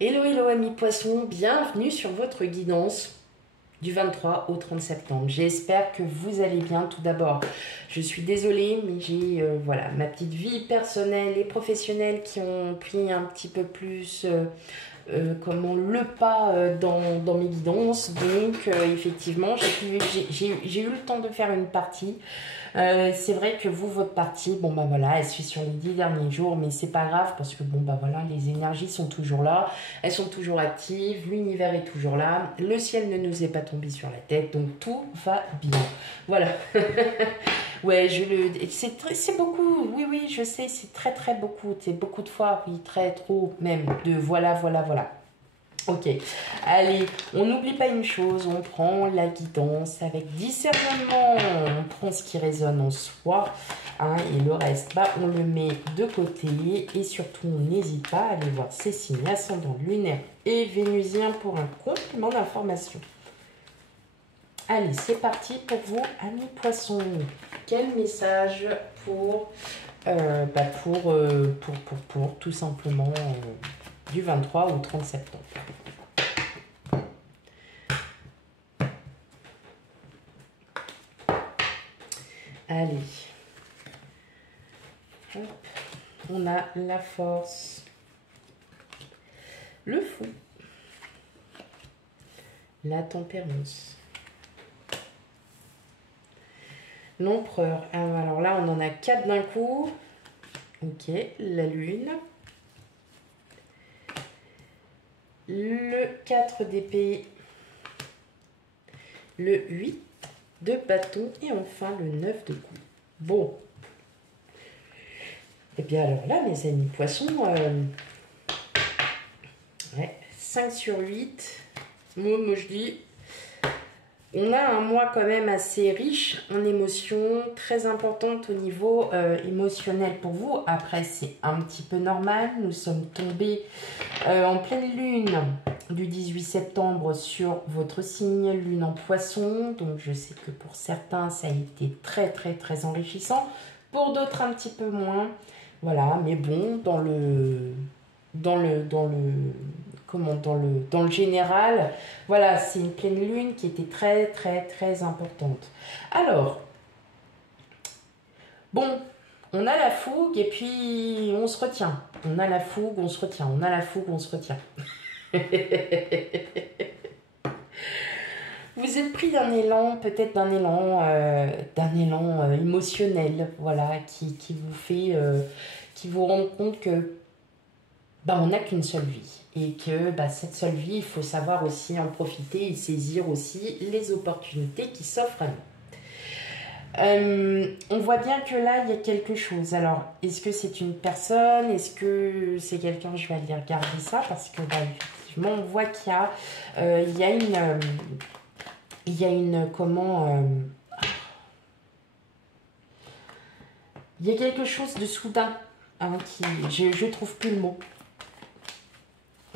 Hello, hello amis poissons, bienvenue sur votre guidance du 23 au 30 septembre. J'espère que vous allez bien. Tout d'abord, je suis désolée, mais j'ai voilà, ma petite vie personnelle et professionnelle qui ont pris un petit peu plus comment le pas dans mes guidances. Donc effectivement, j'ai eu le temps de faire une partie. C'est vrai que vous, votre partie, bon bah voilà, elle suit sur les 10 derniers jours, mais c'est pas grave parce que bon bah voilà, les énergies sont toujours là, elles sont toujours actives, l'univers est toujours là, le ciel ne nous est pas tombé sur la tête, donc tout va bien. Voilà. Ouais, c'est beaucoup, oui, oui, je sais, c'est très, très beaucoup, c'est beaucoup de fois, oui, très, trop, même, de voilà, voilà, voilà. Ok, allez, on n'oublie pas une chose, on prend la guidance avec discernement, on prend ce qui résonne en soi, hein, et le reste, bah, on le met de côté, et surtout, on n'hésite pas à aller voir ses signes ascendants lunaires et vénusiens pour un complément d'information. Allez, c'est parti pour vous, amis poissons. Quel message pour, pour tout simplement du 23 au 30 septembre. Allez. Hop. On a la force, le fou, la tempérance, l'empereur. Alors là, on en a 4 d'un coup. Ok, la lune. Le 4 d'épée. Le 8 de bâton. Et enfin, le 9 de coupe. Bon. Et bien alors là, mes amis poissons, ouais, 5 sur 8. Moi, je dis, on a un mois quand même assez riche en émotions, très importante au niveau émotionnel pour vous. Après, c'est un petit peu normal. Nous sommes tombés en pleine lune du 18 septembre sur votre signe, lune en poisson. Donc, je sais que pour certains, ça a été très, très, très enrichissant. Pour d'autres, un petit peu moins. Voilà, mais bon, dans le général, voilà, c'est une pleine lune qui était très, très, très importante. Alors, bon, on a la fougue et puis on se retient. On a la fougue, on se retient. On a la fougue, on se retient. Vous êtes pris d'un élan, peut-être d'un élan émotionnel, voilà, qui vous fait, qui vous rend compte que bah, on n'a qu'une seule vie et que bah, cette seule vie, il faut savoir aussi en profiter et saisir aussi les opportunités qui s'offrent à nous. On voit bien que là, il y a quelque chose. Alors, est-ce que c'est une personne? Est-ce que c'est quelqu'un? Je vais aller regarder ça parce que bah, effectivement, on voit qu'il y a, comment... il y a quelque chose de soudain hein, je trouve plus le mot.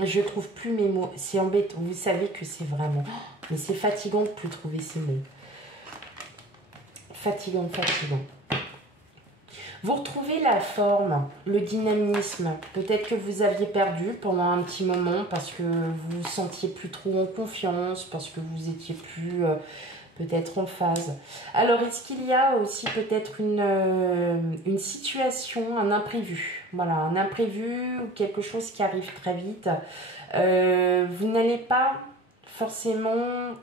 Je trouve plus mes mots. C'est embêtant. Vous savez que c'est vraiment... Mais c'est fatigant de plus trouver ces mots. Fatigant, fatigant. Vous retrouvez la forme, le dynamisme. Peut-être que vous aviez perdu pendant un petit moment parce que vous vous sentiez plus trop en confiance, parce que vous étiez plus peut-être en phase. Alors, est-ce qu'il y a aussi peut-être une situation, un imprévu? Voilà, un imprévu ou quelque chose qui arrive très vite. Vous n'allez pas forcément...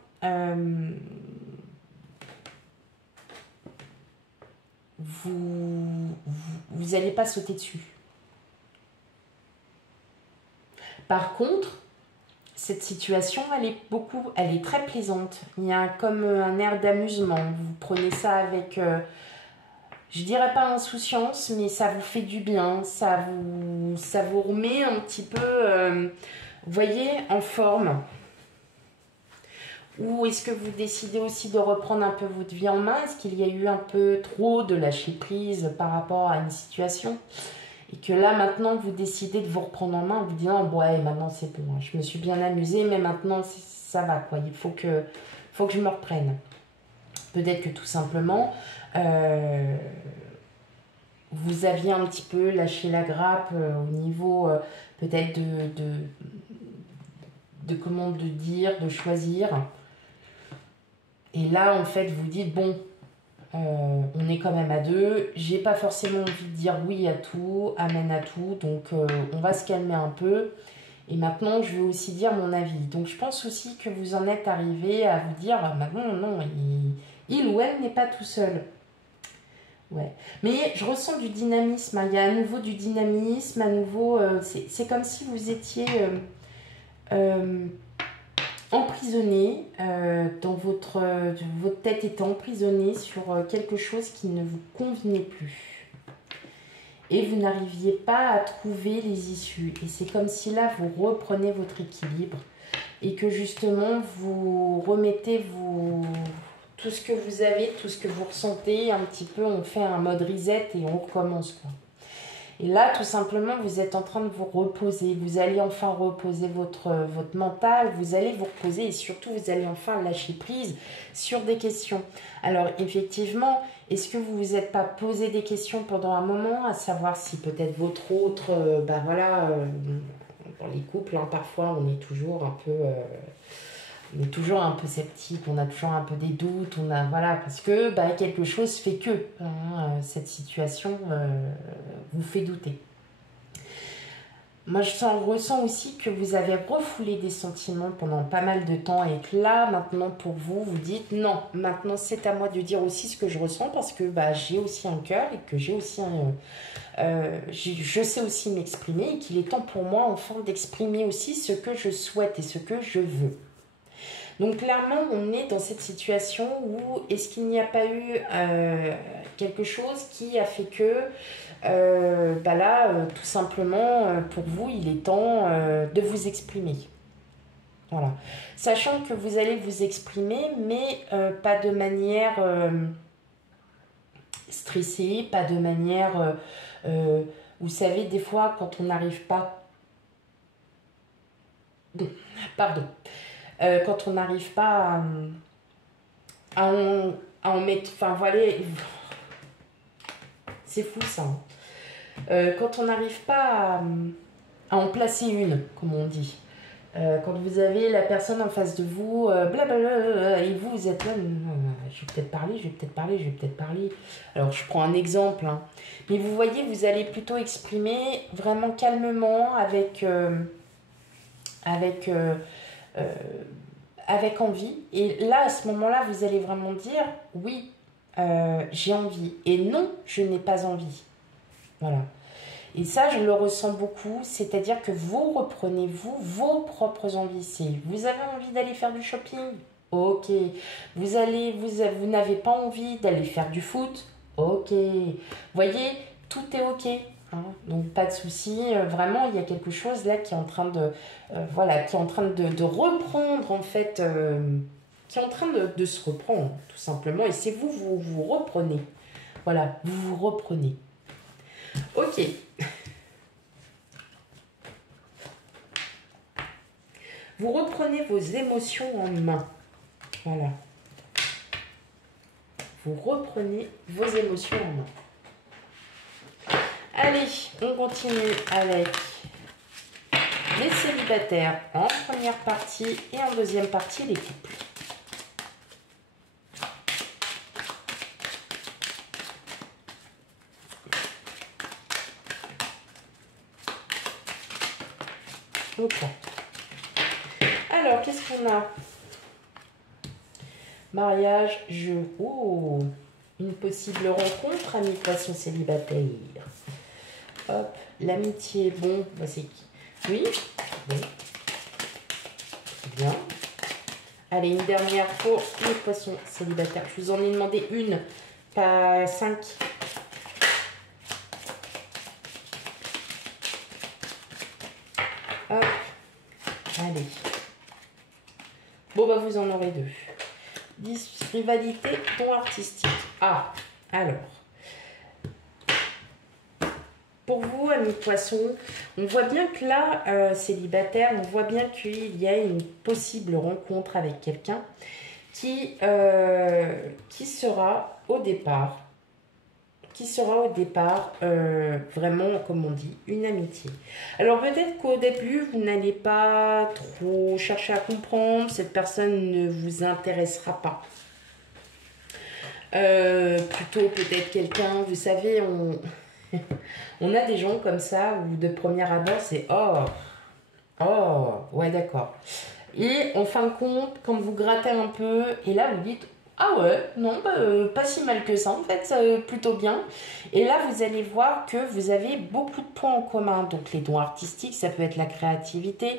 vous n'allez pas sauter dessus. Par contre, cette situation, elle est très plaisante. Il y a comme un air d'amusement. Vous prenez ça avec, je dirais pas insouciance, mais ça vous fait du bien. Ça vous remet un petit peu, vous voyez, en forme. Ou est-ce que vous décidez aussi de reprendre un peu votre vie en main? Est-ce qu'il y a eu un peu trop de lâcher prise par rapport à une situation? Et que là, maintenant, vous décidez de vous reprendre en main en vous disant, ouais, maintenant c'est bon, hein, je me suis bien amusée, mais maintenant ça va, quoi. Il faut que je me reprenne. Peut-être que tout simplement, vous aviez un petit peu lâché la grappe au niveau peut-être comment de dire, de choisir. Et là, en fait, vous dites, bon, on est quand même à deux. J'ai pas forcément envie de dire oui à tout, amen à tout. Donc, on va se calmer un peu. Et maintenant, je vais aussi dire mon avis. Donc, je pense aussi que vous en êtes arrivé à vous dire, maintenant, non, il ou elle n'est pas tout seul. Ouais. Mais je ressens du dynamisme. Hein. Il y a à nouveau du dynamisme, à nouveau... c'est comme si vous étiez emprisonné, dans votre tête était emprisonnée sur quelque chose qui ne vous convenait plus. Et vous n'arriviez pas à trouver les issues. Et c'est comme si là, vous reprenez votre équilibre et que justement, vous remettez tout ce que vous avez, tout ce que vous ressentez, un petit peu, on fait un mode reset et on recommence, quoi. Et là, tout simplement, vous êtes en train de vous reposer. Vous allez enfin reposer votre mental, vous allez vous reposer et surtout, vous allez enfin lâcher prise sur des questions. Alors, effectivement, est-ce que vous ne vous êtes pas posé des questions pendant un moment, à savoir si peut-être votre autre, dans les couples, hein, parfois, on est toujours un peu... on est toujours un peu sceptique, on a toujours un peu des doutes, voilà, parce que quelque chose fait que cette situation vous fait douter. Moi, ressens aussi que vous avez refoulé des sentiments pendant pas mal de temps et que là, maintenant, pour vous, vous dites non, maintenant, c'est à moi de dire aussi ce que je ressens parce que j'ai aussi un cœur et que j'ai aussi je sais aussi m'exprimer et qu'il est temps pour moi, enfin, d'exprimer aussi ce que je souhaite et ce que je veux. Donc clairement, on est dans cette situation où est-ce qu'il n'y a pas eu quelque chose qui a fait que tout simplement, pour vous, il est temps de vous exprimer. Voilà. Sachant que vous allez vous exprimer, mais pas de manière stressée, pas de manière... vous savez, des fois, quand on n'arrive pas... Pardon. Quand on n'arrive pas à en mettre... Enfin, voilà... C'est fou, ça. Quand on n'arrive pas à en placer une, comme on dit. Quand vous avez la personne en face de vous, blablabla, et vous êtes là, je vais peut-être parler. Alors, je prends un exemple. Hein. Mais vous voyez, vous allez plutôt exprimer vraiment calmement, avec envie. Et là, à ce moment-là, vous allez vraiment dire, oui, j'ai envie. Et non, je n'ai pas envie. Voilà. Et ça, je le ressens beaucoup, c'est-à-dire que vous reprenez, vos propres envies. Vous avez envie d'aller faire du shopping? Ok. Vous n'avez pas envie d'aller faire du foot? Ok. Vous voyez, tout est ok. Hein, donc, pas de souci. Vraiment, il y a quelque chose là qui est en train de... qui est en train de reprendre, en fait... qui est en train de se reprendre, tout simplement. Et c'est vous reprenez. Voilà, vous reprenez. Ok. Vous reprenez vos émotions en main. Voilà. Vous reprenez vos émotions en main. Allez, on continue avec les célibataires en première partie et en deuxième partie les couples. Ok. Alors, qu'est-ce qu'on a? Mariage, jeu. Oh, une possible rencontre, ami poisson célibataire. Hop, l'amitié, bon, c'est qui? Oui, bon. Bien. Allez, une dernière pour les poissons célibataires. Je vous en ai demandé une, pas 5. Hop, allez. Bon, vous en aurez 2. 10, rivalité, ton artistique. Ah, alors. Pour vous, amis poissons, on voit bien que là, célibataire, on voit bien qu'il y a une possible rencontre avec quelqu'un qui sera au départ qui sera au départ vraiment, comme on dit, une amitié. Alors peut-être qu'au début, vous n'allez pas trop chercher à comprendre, cette personne ne vous intéressera pas. Plutôt peut-être quelqu'un, vous savez, on a des gens comme ça où de premier abord c'est oh, ouais d'accord. Et en fin de compte, quand vous grattez un peu, et là vous dites ah ouais, non, bah, pas si mal que ça en fait, plutôt bien. Et là vous allez voir que vous avez beaucoup de points en commun. Donc les dons artistiques, ça peut être la créativité,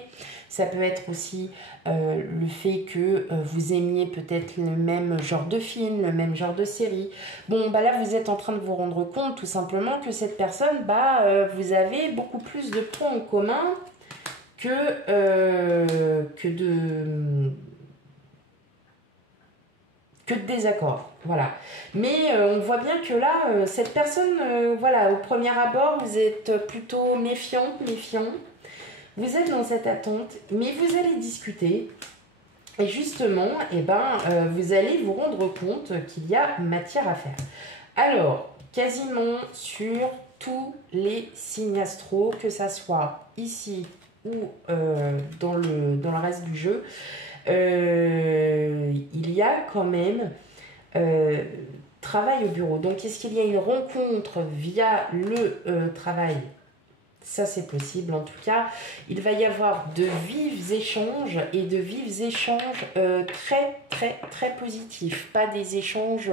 ça peut être aussi le fait que vous aimiez peut-être le même genre de film, le même genre de série. Bon, bah là vous êtes en train de vous rendre compte tout simplement que cette personne, bah vous avez beaucoup plus de points en commun que de désaccord, voilà. Mais on voit bien que là, cette personne, voilà, au premier abord, vous êtes plutôt méfiant. Vous êtes dans cette attente, mais vous allez discuter. Et justement, eh ben, vous allez vous rendre compte qu'il y a matière à faire. Alors, quasiment sur tous les signes astro, que ça soit ici ou dans le reste du jeu, il y a quand même travail au bureau. Donc, est-ce qu'il y a une rencontre via le travail? Ça, c'est possible. En tout cas, il va y avoir de vifs échanges et de vifs échanges très, très, très positifs. Pas des échanges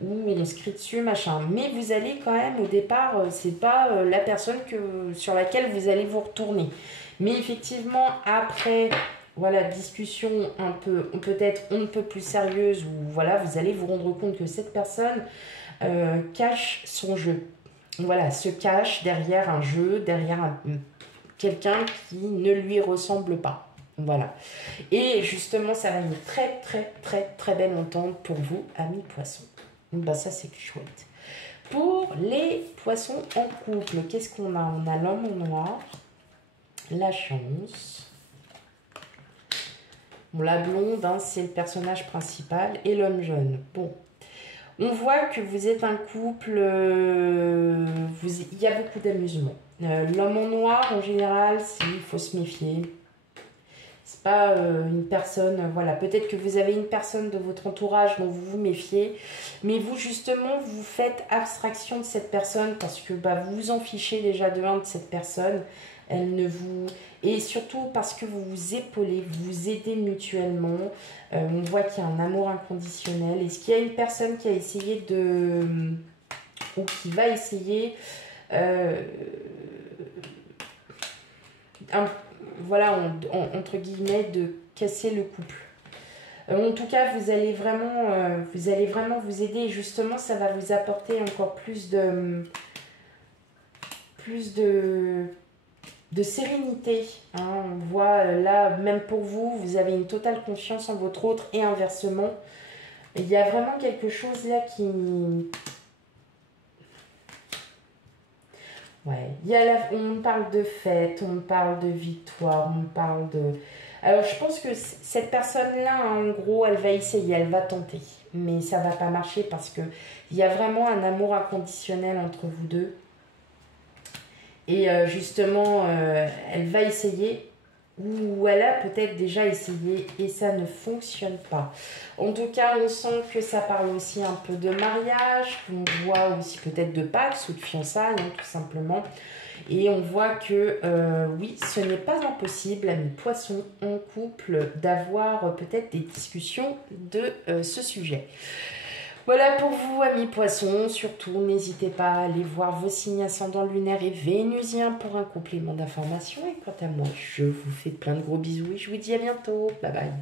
où on se crie dessus, machin. Mais vous allez quand même, au départ, c'est pas la personne sur laquelle vous allez vous retourner. Mais effectivement, après, voilà, discussion un peu, peut-être un peu plus sérieuse, où voilà, vous allez vous rendre compte que cette personne cache son jeu. Voilà, se cache derrière un jeu, derrière quelqu'un qui ne lui ressemble pas. Voilà. Et justement, ça va être une très, très, très, très belle entente pour vous, amis poissons. Bah, ça, c'est chouette. Pour les poissons en couple, qu'est-ce qu'on a? On a l'homme en noir, la chance. Bon, la blonde, hein, c'est le personnage principal, et l'homme jeune. Bon. On voit que vous êtes un couple, il y a beaucoup d'amusement. L'homme en noir, en général, il faut se méfier. C'est pas une personne, voilà, peut-être que vous avez une personne de votre entourage dont vous vous méfiez, mais vous, justement, vous faites abstraction de cette personne parce que bah, vous vous en fichez déjà de cette personne. Elle ne vous... Et surtout parce que vous vous épaulez, vous vous aidez mutuellement. On voit qu'il y a un amour inconditionnel. Est-ce qu'il y a une personne qui a essayé de... ou qui va essayer... voilà, entre guillemets, de casser le couple. En tout cas, vous allez vraiment vous aider. Et justement, ça va vous apporter encore plus de sérénité, hein. On voit là, même pour vous, vous avez une totale confiance en votre autre et inversement. Il y a vraiment quelque chose là qui... Ouais, on parle de fête, on parle de victoire, on parle de... Alors, je pense que cette personne-là, en gros, elle va essayer, elle va tenter. Mais ça va pas marcher parce que il y a vraiment un amour inconditionnel entre vous deux. Et justement, elle va essayer, ou elle a peut-être déjà essayé, et ça ne fonctionne pas. En tout cas, on sent que ça parle aussi un peu de mariage, on voit aussi peut-être de Pax ou de fiançailles, hein, tout simplement. Et on voit que, oui, ce n'est pas impossible, amis poissons, en couple, d'avoir peut-être des discussions de ce sujet. Voilà pour vous, amis poissons. Surtout, n'hésitez pas à aller voir vos signes ascendants lunaires et vénusiens pour un complément d'information. Et quant à moi, je vous fais plein de gros bisous et je vous dis à bientôt. Bye bye.